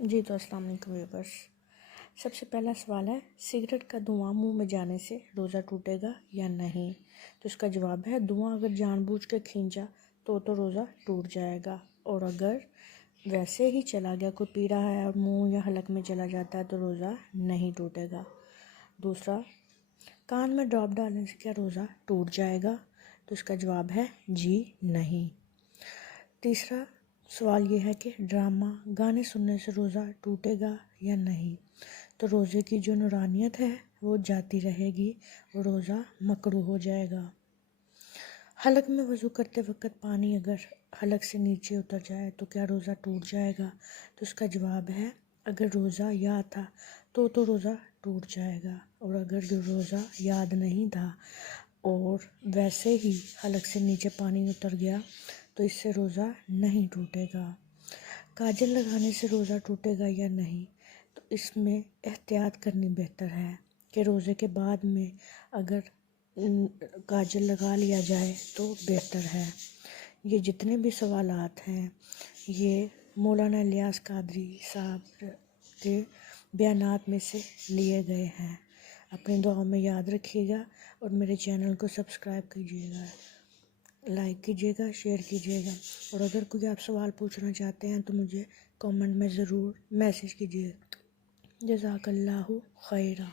جی تو السلام علیکم ویورس۔ سب سے پہلا سوال ہے، سگریٹ کا دھواں منہ میں جانے سے روزہ ٹوٹے گا یا نہیں؟ تو اس کا جواب ہے، دھواں اگر جان بوجھ کے کھینچا تو روزہ ٹوٹ جائے گا، اور اگر ویسے ہی چلا گیا، کوئی پی رہا ہے اور منہ یا حلق میں چلا جاتا ہے تو روزہ نہیں ٹوٹے گا۔ دوسرا، کان میں ڈراپ ڈالنے سے کیا روزہ ٹوٹ جائے گا؟ تو اس کا جواب ہے جی نہیں۔ تیسرا سوال یہ ہے کہ ڈرامہ گانے سننے سے روزہ ٹوٹے گا یا نہیں؟ تو روزے کی جو نورانیت ہے وہ جاتی رہے گی اور روزہ مکروہ ہو جائے گا۔ حلق میں وضو کرتے وقت پانی اگر حلق سے نیچے اتر جائے تو کیا روزہ ٹوٹ جائے گا؟ تو اس کا جواب ہے، اگر روزہ یاد تھا تو روزہ ٹوٹ جائے گا، اور اگر روزہ یاد نہیں تھا اور ویسے ہی حلق سے نیچے پانی اتر گیا تو اس سے روزہ نہیں ٹوٹے گا۔ کاجل لگانے سے روزہ ٹوٹے گا یا نہیں؟ تو اس میں احتیاط کرنی بہتر ہے کہ روزے کے بعد میں اگر کاجل لگا لیا جائے تو بہتر ہے۔ یہ جتنے بھی سوالات ہیں یہ مولانا الیاس قادری صاحب کے بیانات میں سے لیے گئے ہیں۔ اپنی دعاؤں میں یاد رکھیے گا اور میرے چینل کو سبسکرائب کیجیے گا، لائک کیجیے گا، شیئر کیجیے گا، اور اگر کوئی آپ سوال پوچھنا چاہتے ہیں تو مجھے کامنٹ میں ضرور میسیج کیجیے گا۔ جزاک اللہ خیرہ۔